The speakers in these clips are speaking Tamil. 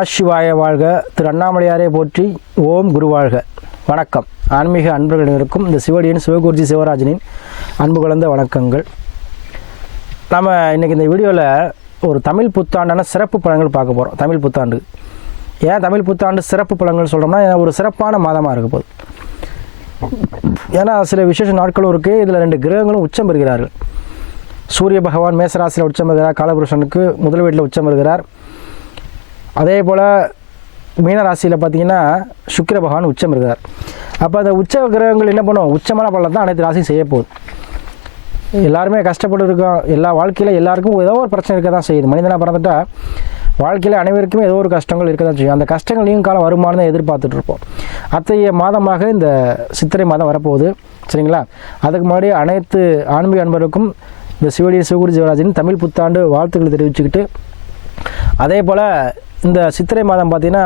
நமசிவாய வாழ்க. திரு அண்ணாமலையாரே போற்றி. ஓம் குரு வாழ்க. வணக்கம். ஆன்மீக அன்பர்களினருக்கும் இந்த சிவடியின் சிவகுருஜி சிவராஜனின் அன்பு கலந்த வணக்கங்கள். நம்ம இன்றைக்கி இந்த வீடியோவில் ஒரு தமிழ் புத்தாண்டான சிறப்பு பழங்கள் பார்க்க போகிறோம் தமிழ் புத்தாண்டு. ஏன் தமிழ் புத்தாண்டு சிறப்பு பழங்கள் சொல்கிறோம்னா ஒரு சிறப்பான மாதமாக இருக்க போகுது. ஏன்னா சில விசேஷ நாட்களும் இருக்குது இதில் ரெண்டு கிரகங்களும் உச்சம் பெறுகிறார்கள். சூரிய பகவான் மேசராசியில் உச்சம் பெறுகிறார். காலபுருஷனுக்கு முதல் வீட்டில் உச்சம் பெறுகிறார். அதே போல் மீனராசியில் பார்த்தீங்கன்னா சுக்கிர பகவான் உச்சம் இருக்கார் அப்போ அந்த உச்ச கிரகங்கள் என்ன பண்ணுவோம் உச்சமான பலன் தான் அனைத்து ராசியும் செய்ய போகுது. எல்லாருமே கஷ்டப்பட்டு இருக்கோம். எல்லா வாழ்க்கையில் எல்லாருக்கும் ஏதோ ஒரு பிரச்சனை இருக்க தான் செய்யுது. மனிதனாக பிறந்துட்டா வாழ்க்கையில் அனைவருக்குமே ஏதோ ஒரு கஷ்டங்கள் இருக்க தான் செய்யும். அந்த கஷ்டங்களையும் காலம் வருமானம் எதிர்பார்த்துட்டு இருப்போம். அத்தகைய மாதமாக இந்த சித்திரை மாதம் வரப்போகுது. சரிங்களா? அதுக்கு முன்னாடி அனைத்து ஆன்மீக அன்பருக்கும் இந்த சிவடி சிவகுரு சிவராஜின் தமிழ் புத்தாண்டு வாழ்த்துக்களை தெரிவிச்சுக்கிட்டு அதே போல் இந்த சித்திரை மாதம் பார்த்திங்கன்னா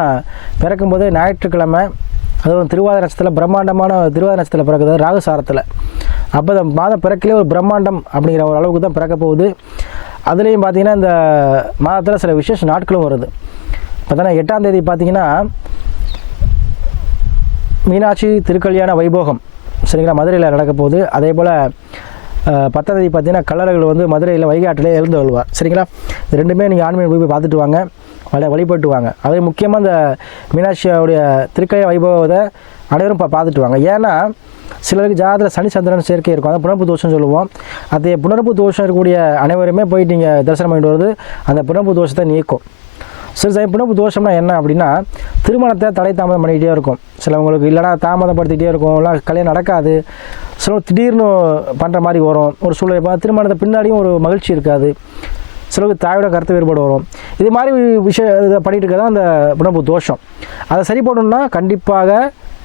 பிறக்கும்போது ஞாயிற்றுக்கிழமை அதுவும் திருவாத நட்சத்திரத்தில் பிரம்மாண்டமான திருவாதிரை நட்சத்திரத்தில் பிறக்குது ராகுசாரத்தில் அப்போ இந்த மாதம் பிறக்கிலே ஒரு பிரம்மாண்டம் அப்படிங்கிற ஒரு அளவுக்கு தான் பிறக்க போகுது. அதுலேயும் பார்த்தீங்கன்னா இந்த மாதத்தில் சில விசேஷ நாட்களும் வருது. பார்த்தோன்னா எட்டாம் தேதி பார்த்தீங்கன்னா மீனாட்சி திருக்கல்யாண வைபோகம் சரிங்களா மதுரையில் நடக்க போகுது. அதே போல் பத்தாம் தேதி பார்த்தீங்கன்னா கல்லறைகள் வந்து மதுரையில் வைகாட்டிலே எழுந்து வருவார் சரிங்களா? இது ரெண்டுமே நீங்கள் ஆன்மீக போய் பார்த்துட்டு வாங்க. வழி வழிபட்டுவாங்க. அது முக்கியமாக இந்த மீனாட்சியோடைய திருக்கல்யாண வைபவத்தை அனைவரும் பா பார்த்துட்டு வாங்க ஏன்னா சிலருக்கு ஜாதகத்தில் சனி சந்திரன் சேர்க்கை இருக்கும். அந்த புனர்ப்பு தோஷம் சொல்லுவோம். அதே புனர்ப்பு தோஷம் இருக்கக்கூடிய அனைவருமே போயிட்டு நீங்கள் தரிசனம் பண்ணிட்டு வருது அந்த புனர்ப்பு தோஷத்தை நீக்கும். சில சமயம் பிணப்பு தோஷம்னா என்ன அப்படின்னா திருமணத்தை தடை தாமதம் பண்ணிக்கிட்டே இருக்கும். சிலவங்களுக்கு இல்லைனா தாமதப்படுத்திக்கிட்டே இருக்கும். இல்லை கல்யாணம் நடக்காது. சில திடீர்னு பண்ணுற மாதிரி வரும். ஒரு சூழ்நிலை திருமணத்தை பின்னாடியும் ஒரு மகிழ்ச்சி இருக்காது. சிலருக்கு தாயோட கருத்து வேறுபாடு வரும். இது மாதிரி விஷயம் இதை பண்ணிட்டு இருக்கிறதா அந்த உணவு தோஷம். அதை சரி பண்ணணும்னா கண்டிப்பாக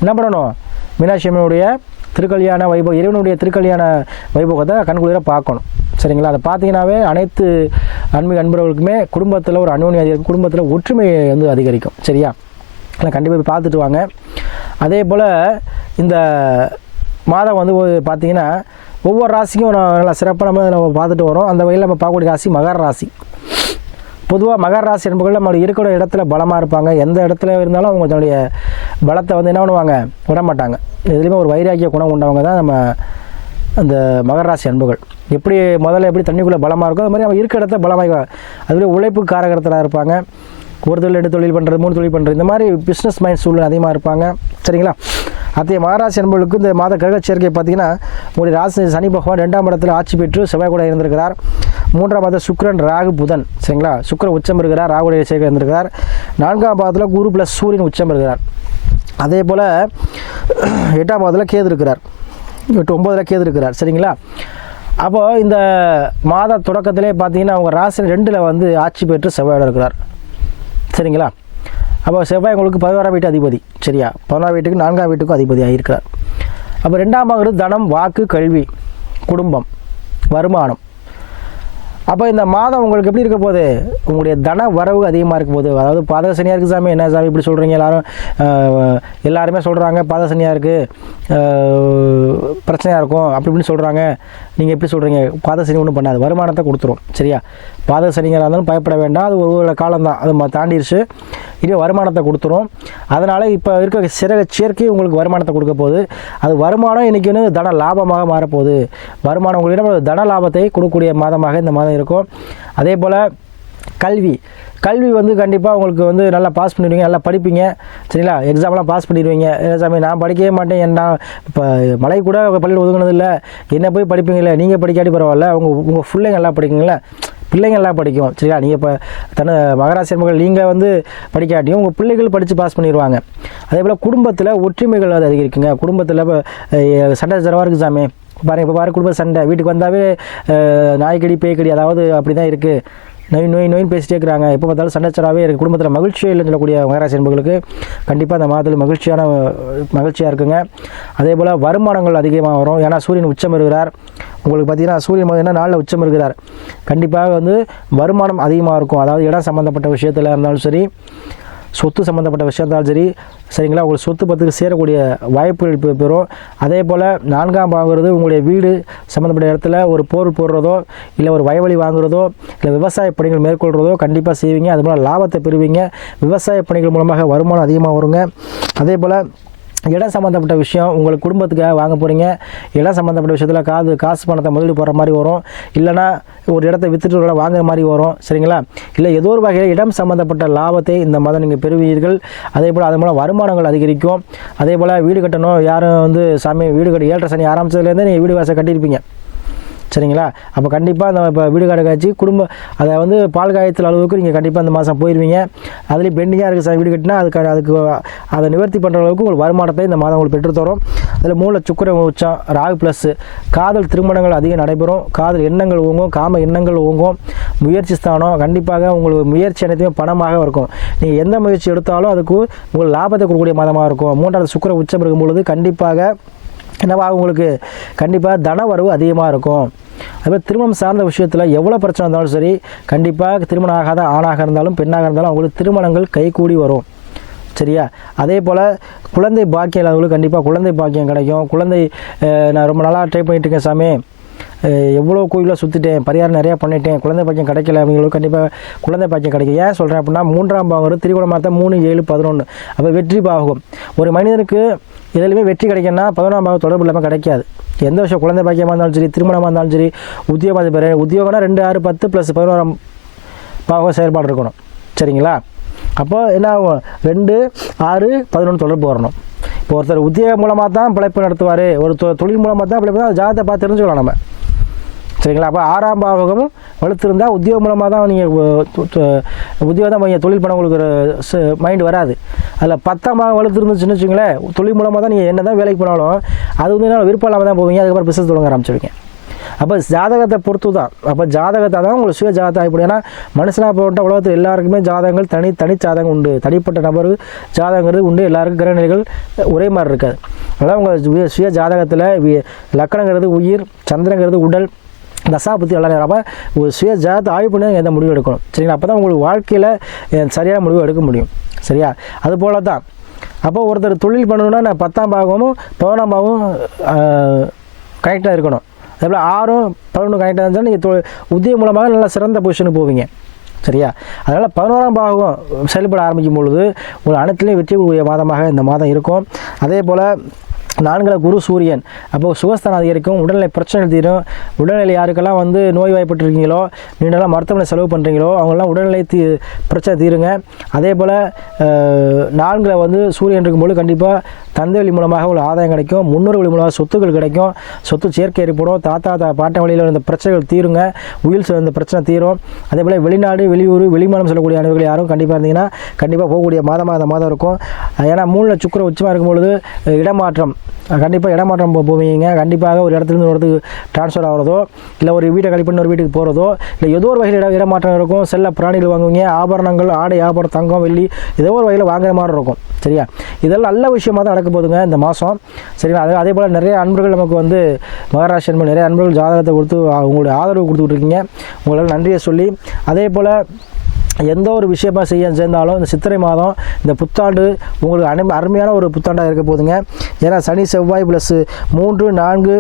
என்ன பண்ணணும்? மீனாட்சி அம்மனுடைய திருக்கல்யாண வைபவம் இறைவனுடைய திருக்கல்யாண வைபவத்தை கண்குளிர பார்க்கணும். சரிங்களா? அதை பார்த்தீங்கன்னாவே அனைத்து ஆன்மீக அன்பர்களுக்குமே குடும்பத்தில் ஒரு அனுமதி அதிகரிக்கும். குடும்பத்தில் ஒற்றுமை வந்து அதிகரிக்கும். சரியா? ஆனால் கண்டிப்பாக பார்த்துட்டு வாங்க. அதே போல் இந்த மாதம் வந்து பார்த்தீங்கன்னா ஒவ்வொரு ராசிக்கும் நான் நல்லா சிறப்பாக நம்ம நம்ம பார்த்துட்டு வரோம். அந்த வகையில் நம்ம பார்க்கக்கூடிய ராசி மகர ராசி. பொதுவாக மகர ராசி என்பவர்கள் நம்ம இருக்கிற இடத்துல பலமாக இருப்பாங்க. எந்த இடத்துல இருந்தாலும் அவங்க தன்னுடைய பலத்தை வந்து என்ன பண்ணுவாங்க? விட மாட்டாங்க எதுலேயுமே ஒரு வைராக்கிய குணம் உண்டவங்க தான் நம்ம அந்த மகர ராசி அன்புகள். எப்படி முதல்ல எப்படி தண்ணிக்குள்ளே பலமாக இருக்கோ அது மாதிரி அவங்க இருக்கிற இடத்துல பலமாக அதுலேயே உழைப்பு காரகரத்தில் இருப்பாங்க. ஒரு தொழில் ரெண்டு தொழில் பண்ணுறது மூணு தொழில் பண்ணுறது இந்த மாதிரி பிஸ்னஸ் மைண்ட் சூழ்நிலை அதிகமாக இருப்பாங்க. சரிங்களா? அத்தைய மகாராசி என்பவர்களுக்கு இந்த மாத கிரக சேர்க்கை பார்த்தீங்கன்னா உங்களுடைய ராசி சனி பகவான் ரெண்டாம் இடத்துல ஆட்சி பெற்று செவ்வாய் கூட இருந்திருக்கிறார். மூன்றாம் பாதத்தில் சுக்ரன் ராகு புதன் சரிங்களா? சுக்கரன் உச்சம் இருக்கிறார் ராகுடைய சேர்க்கை இருந்திருக்கிறார். நான்காம் பாதத்தில் குரு ப்ளஸ் சூரியன் உச்சம் இருக்கிறார் அதே போல் எட்டாம் பாதத்தில் கேது இருக்கிறார். எட்டு ஒம்பதில் கேது இருக்கிறார் சரிங்களா? அப்போது இந்த மாத தொடக்கத்திலே பார்த்தீங்கன்னா அவங்க ராசி ரெண்டில் வந்து ஆட்சி பெற்று செவ்வாயோட இருக்கிறார். சரிங்களா? அப்போ செவ்வாய் உங்களுக்கு பதினோராம் வீட்டு அதிபதி சரியா? பதினோராம் வீட்டுக்கு நான்காம் வீட்டுக்கும் அதிபதி ஆகியிருக்கிறார். அப்போ ரெண்டாம் பாகம் தனம் வாக்கு கல்வி குடும்பம் வருமானம். அப்போ இந்த மாதம் உங்களுக்கு எப்படி இருக்க போகுது? உங்களுடைய தன வரவு அதிகமாக இருக்க போகுது. அதாவது பாத சனியாக இருக்குது சாமி. என்ன சாமி இப்படி சொல்கிறீங்க எல்லாரும் எல்லாருமே சொல்கிறாங்க பாத சனியாக இருக்குது பிரச்சனையாக இருக்கும் அப்படி இப்படின்னு சொல்கிறாங்க நீங்கள் எப்படி சொல்கிறீங்க பாத சனி ஒன்றும் பண்ணாது. வருமானத்தை கொடுத்துரும். சரியா? பாத சனிங்கிறா இருந்தாலும் பயப்பட வேண்டாம். அது ஒரு ஒரு காலம் தான். அது ம- தாண்டிடுச்சு இதே வருமானத்தை கொடுத்துரும். அதனால் இப்போ இருக்க சிறக சேர்க்கை உங்களுக்கு வருமானத்தை கொடுக்க போகுது. அது வருமானம் இன்றைக்கி வந்து தன லாபமாக மாறப்போகுது. வருமானம் உங்களுக்கு தன லாபத்தை கொடுக்கக்கூடிய மாதமாக இந்த மாதம் இருக்கும். அதே போல் கல்வி. கல்வி வந்து கண்டிப்பாக உங்களுக்கு வந்து நல்லா பாஸ் பண்ணிடுவீங்க நல்லா படிப்பீங்க. சரிங்களா? எக்ஸாம்லாம் பாஸ் பண்ணிடுவீங்க. ஏ சாமி நான் படிக்கவே மாட்டேன். என்ன இப்போ மலை கூட பள்ளியில் ஒதுங்கினது இல்லை என்ன போய் படிப்பீங்களே நீங்கள் படிக்காட்டி பரவாயில்ல. உங்கள் உங்கள் பிள்ளைங்க நல்லா படிக்குங்களே? பிள்ளைங்க எல்லாம் படிக்கும். சரியா நீங்கள் இப்போ தன மகராசி மகள் நீங்கள் வந்து படிக்காட்டியும் உங்கள் பிள்ளைகள் படித்து பாஸ் பண்ணிடுவாங்க. அதே போல் குடும்பத்தில் ஒற்றுமைகள் அது அதிகரிக்குங்க. குடும்பத்தில் இப்போ சண்டை சரவாக இருக்குது சாமி. பாருங்கள் இப்போ பாரு குடும்ப சண்டை. வீட்டுக்கு வந்தாவே நாய்க்கடி பேய்க்கடி அதாவது அப்படி தான் இருக்குது நோய் நோய் நோயின்னு பேசிட்டே இருக்கிறாங்க. எப்போ பார்த்தாலும் சண்டைச்சராகவே இருக்குது குடும்பத்தில் மகிழ்ச்சியே இல்லைன்னு சொல்லக்கூடிய மகராசி என்பவர்களுக்கு கண்டிப்பாக அந்த மாதத்தில் மகிழ்ச்சியான மகிழ்ச்சியாக இருக்குங்க. அதே போல் வருமானங்கள் அதிகமாக வரும். ஏன்னா சூரியன் உச்சம் இருக்கிறார் உங்களுக்கு பார்த்தீங்கன்னா சூரியன் பார்த்தீங்கன்னா நாளில் உச்சம் இருக்கிறார் கண்டிப்பாக வந்து வருமானம் அதிகமாக இருக்கும். அதாவது இடம் சம்மந்தப்பட்ட விஷயத்தில் இருந்தாலும் சரி சொத்து சம்மந்தப்பட்ட விஷயம் இருந்தாலும் சரி சரிங்களா? உங்களுக்கு சொத்து பத்துக்கு சேரக்கூடிய வாய்ப்புகள் பெறும். அதே போல் நான்காம் வாங்குறது உங்களுடைய வீடு சம்மந்தப்பட்ட இடத்துல ஒரு போர் போடுறதோ இல்லை ஒரு வயவழி வாங்குறதோ இல்லை விவசாய பணிகள் மேற்கொள்கிறதோ கண்டிப்பாக செய்வீங்க. அது மூலம் லாபத்தை பெறுவீங்க. விவசாய பணிகள் மூலமாக வருமானம் அதிகமாக வருங்க. அதே போல் இடம் சம்மந்தப்பட்ட விஷயம் உங்களுக்கு குடும்பத்துக்காக வாங்க போகிறீங்க இடம் சம்மந்தப்பட்ட விஷயத்தில் காது காசு பணத்தை முதலீடு போடுற மாதிரி வரும். இல்லைனா ஒரு இடத்த வித்துட்டு கூட வாங்குற மாதிரி வரும். சரிங்களா? இல்லை ஏதோ ஒரு வகையில் இடம் சம்மந்தப்பட்ட லாபத்தை இந்த மாதம் நீங்கள் பெறுவீர்கள். அதே போல் அது மூலம் வருமானங்கள் அதிகரிக்கும். அதே போல் வீடு கட்டணும். யாரும் வந்து சாமி வீடு கட்டி ஏழரை சனி ஆரம்பித்ததுலேருந்தே நீங்கள் வீடு வாசல் கட்டியிருப்பீங்க. சரிங்களா? அப்போ கண்டிப்பாக அந்த இப்போ வீடு காடு காய்ச்சி குடும்ப அதை வந்து பால் காயத்தில் அளவுக்கு நீங்கள் கண்டிப்பாக இந்த மாதம் போயிடுவீங்க அதுலேயும் பெண்டிங்காக இருக்குது சார் வீடு கட்டினா அதுக்கு அதுக்கு அதை நிவர்த்தி பண்ணுற அளவுக்கு உங்கள் வருமானத்தை இந்த மாதம் உங்களுக்கு பெற்றுத்தரும் அதில் மூல சுக்கர உச்சம் ராகு ப்ளஸ்ஸு காதல் திருமணங்கள் அதிகம் நடைபெறும். காதல் எண்ணங்கள் ஓங்கும் காம எண்ணங்கள் ஓங்கும். முயற்சி ஸ்தானம் கண்டிப்பாக உங்களுக்கு முயற்சி அனைத்தையும் பணமாக இருக்கும். நீங்கள் எந்த முயற்சி எடுத்தாலும் அதுக்கு உங்களுக்கு லாபத்தை கொடுக்கக்கூடிய மாதமாக இருக்கும். மூன்றாவது சுக்கர உச்சம் இருக்கும் பொழுது கண்டிப்பாக என்னவா உங்களுக்கு கண்டிப்பாக தன வரவு அதிகமாக இருக்கும். அதுமாதிரி திருமணம் சார்ந்த விஷயத்தில் எவ்வளோ பிரச்சனை இருந்தாலும் சரி கண்டிப்பாக திருமணம் ஆகாத ஆணாக இருந்தாலும் பெண்ணாக இருந்தாலும் அவங்களுக்கு திருமணங்கள் கைகூடி வரும். சரியா? அதே போல் குழந்தை பாக்கியம் இல்லாதவங்களுக்கு கண்டிப்பாக குழந்தை பாக்கியம் கிடைக்கும். குழந்தை நான் ரொம்ப நாளாக ட்ரை பண்ணிட்டு இருக்கேன் சாமி. எவ்வளோ கோயிலில் சுற்றிட்டேன் பரிகாரம் நிறையா பண்ணிட்டேன் குழந்தை பாக்கியம் கிடைக்கல அவங்களுக்கு கண்டிப்பாக குழந்தை பாக்கியம் கிடைக்கும். ஏன் சொல்கிறேன் அப்படின்னா மூன்றாம் பாகம் திரிகோணம் பார்த்தா மூணு ஏழு பதினொன்று அப்போ வெற்றி பாகம். ஒரு மனிதனுக்கு எதுலையுமே வெற்றி கிடைக்கும்னா பதினொன்றாம் பாகம் தொடர்பு இல்லாமல் கிடைக்காது. எந்த விஷயம் குழந்தை பாக்கியமாக இருந்தாலும் சரி திருமணமாக இருந்தாலும் சரி உத்தியோகம் பேர் உத்தியோகம்னா ரெண்டு ஆறு பத்து ப்ளஸ் பதினோராம் பாகம் செயல்பாடு இருக்கணும். சரிங்களா? அப்போ என்ன ஆகும்? ரெண்டு ஆறு பதினொன்று தொடர்பு வரணும். இப்போ ஒருத்தர் உத்தியோகம் மூலமாக தான் பிழைப்பு நடத்துவார். ஒரு தொழில் மூலமாக தான் பிழைப்பு தான் ஜாதத்தை பார்த்து தெரிஞ்சுக்கலாம் நம்ம. சரிங்களா? அப்போ ஆறாம் பாவகமும் வலுத்திருந்தால் உத்தியோகம் மூலமாக தான் நீங்கள் உத்தியோகம் தான் நீங்கள் தொழில் பண்ண உங்களுக்கு மைண்டு வராது. அதில் பத்தாம் பாகம் வலுத்திருந்துச்சுன்னு வச்சுங்களேன் தொழில் மூலமாக தான் நீங்கள் என்ன தான் வேலைக்கு போனாலும் அது வந்து என்ன விருப்பம் இல்லாமல் தான் போவீங்க. அதுக்கப்புறம் பிசினஸ் தொடங்க ஆரம்பிச்சிருவீங்க. அப்போ ஜாதகத்தை பொறுத்து தான் அப்போ ஜாதகத்தை தான் உங்களுக்கு சுய ஜாதகம் இப்படி ஏன்னா மனுஷனாக போட்ட உலகத்தில் எல்லாருக்குமே ஜாதகங்கள் தனி தனி ஜாதகம் உண்டு. தனிப்பட்ட நபர் ஜாதகங்கிறது உண்டு. எல்லாருக்கும் கிரகநிலைகள் ஒரே மாதிரி இருக்காது. அதனால் உங்கள் சுய- சுய ஜாதகத்தில் வி- லக்கணங்கிறது உயிர் சந்திரங்கிறது உடல் தசா புத்தி எல்லாம் நேரம் அப்போ ஒரு சுய ஜாதத்தை ஆய்வு பண்ணி எந்த முடிவு எடுக்கணும்? சரிங்களா? அப்போ தான் உங்களுக்கு வாழ்க்கையில் சரியான முடிவு எடுக்க முடியும். சரியா? அது போல தான் அப்போ ஒருத்தர் தொழில் பண்ணணும்னா நான் பத்தாம் பாகமும் பதினொன்றாம் பாகமும் கனெக்டாக இருக்கணும். அதே போல் ஆறும் பதினொன்று கனெக்டாக இருந்தால் நீங்கள் தொ உத்தியம் மூலமாக நல்லா சிறந்த பொசிஷனுக்கு போவீங்க. சரியா? அதனால் பதினோராம் பாகம் செயல்பட ஆரம்பிக்கும் பொழுது ஒரு அனைத்துலேயும் வெற்றி கூடிய மாதமாக இந்த மாதம் இருக்கும். அதே போல் நான்கில் குரு சூரியன். அப்போது சுகஸ்தானம் அதிகரிக்கும் உடல்நிலை பிரச்சனை தீரும். உடல்நிலை யாருக்கெல்லாம் வந்து நோய் வாய்ப்பட்டிருக்கீங்களோ நீண்டெல்லாம் மருத்துவமனை செலவு பண்ணுறீங்களோ அவங்களாம் உடல்நிலை தீ பிரச்சனை தீருங்க. அதே போல் நான்கில் வந்து சூரியன் இருக்கும்போது கண்டிப்பாக தந்தை வழி மூலமாக ஒரு ஆதாயம் கிடைக்கும். முன்னோர் வழி மூலமாக சொத்துக்கள் கிடைக்கும். சொத்து சேர்க்கை ஏற்படும். தாத்தா தா பாட்டன் வழியில் இருந்த பிரச்சனைகள் தீருங்க. உயில் இந்த பிரச்சனை தீரும். அதே போல் வெளிநாடு வெளியூர் வெளிமானம் செல்லக்கூடிய அனைவர்கள் யாரும் கண்டிப்பாக இருந்தீங்கன்னா கண்டிப்பாக போகக்கூடிய மாதமாக அந்த மாதம் இருக்கும். ஏன்னா மூணில் சுக்கர உச்சமாக இருக்கும் பொழுது இடமாற்றம் கண்டிப்பாக இடமாற்றம் போவீங்க. கண்டிப்பாக ஒரு இடத்துல இருந்து ஒரு இடத்துக்கு ட்ரான்ஸ்ஃபர் ஆகிறதோ இல்லை ஒரு வீட்டை கழிப்பு ஒரு வீட்டுக்கு போகிறதோ இல்லை ஏதோ ஒரு வகையில் இட இடமாற்றம் இருக்கும். செல்ல பிராணிகள் வாங்குவீங்க ஆபரணங்கள் ஆடை ஆபரணம் தங்கம் வெள்ளி ஏதோ ஒரு வகையில் வாங்குற மாதிரி இருக்கும். சரியா? இதெல்லாம் நல்ல விஷயமா தான் நடக்க போகுதுங்க இந்த மாதம் சரிங்களா? அதே அதே போல் நிறைய அன்பர்கள் நமக்கு வந்து மகாராஷ்டிரன் நிறைய அன்பர்கள் ஜாதகத்தை கொடுத்து உங்களுடைய ஆதரவு கொடுத்துக்கிட்டு இருக்கீங்க. உங்களால் நன்றியை சொல்லி அதே போல் எந்த ஒரு விஷயமா செய்ய சேர்ந்தாலும் இந்த சித்திரை மாதம் இந்த புத்தாண்டு உங்களுக்கு அனு அருமையான ஒரு புத்தாண்டாக இருக்க போகுதுங்க ஏன்னா சனி செவ்வாய் ப்ளஸ் மூன்று நான்கு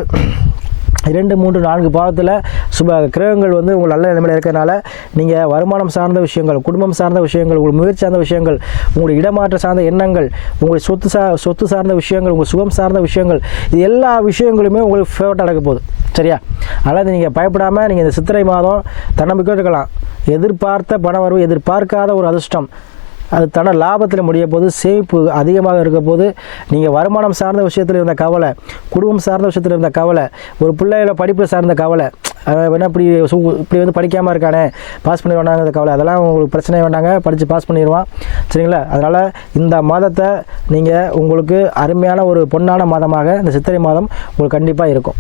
இரண்டு மூன்று நான்கு பாகத்தில் சுப கிரகங்கள் வந்து உங்கள் நல்ல நிலைமையில் இருக்கிறனால நீங்கள் வருமானம் சார்ந்த விஷயங்கள் குடும்பம் சார்ந்த விஷயங்கள் உங்கள் முயற்சி சார்ந்த விஷயங்கள் உங்களுடைய இடமாற்ற சார்ந்த எண்ணங்கள் உங்களுடைய சொத்து சா சொத்து சார்ந்த விஷயங்கள் உங்கள் சுகம் சார்ந்த விஷயங்கள் இது எல்லா விஷயங்களுமே உங்களுக்கு ஃபேவரட் நடக்க போகுது. சரியா? அதனால் நீங்கள் பயப்படாமல் நீங்கள் இந்த சித்திரை மாதம் தன்னம்பிக்கையோடு இருக்கலாம். எதிர்பார்த்த பண வரவு எதிர்பார்க்காத ஒரு அதிர்ஷ்டம். அது தன லாபத்தில் முடிய போது சேமிப்பு அதிகமாக இருக்க போது நீங்கள் வருமானம் சார்ந்த விஷயத்தில் இருந்த கவலை குடும்பம் சார்ந்த விஷயத்தில் இருந்த கவலை ஒரு பிள்ளைகள படிப்பு சார்ந்த கவலை என்ன இப்படி சு- இப்படி வந்து படிக்காமல் இருக்கானே பாஸ் பண்ணிடுவானாங்கிற கவலை அதெல்லாம் உங்களுக்கு பிரச்சனை வேண்டாங்க படித்து பாஸ் பண்ணிடுவான் சரிங்களா? அதனால் இந்த மாதத்தை நீங்கள் உங்களுக்கு அருமையான ஒரு பொன்னான மாதமாக இந்த சித்திரை மாதம் உங்களுக்கு கண்டிப்பாக இருக்கும்.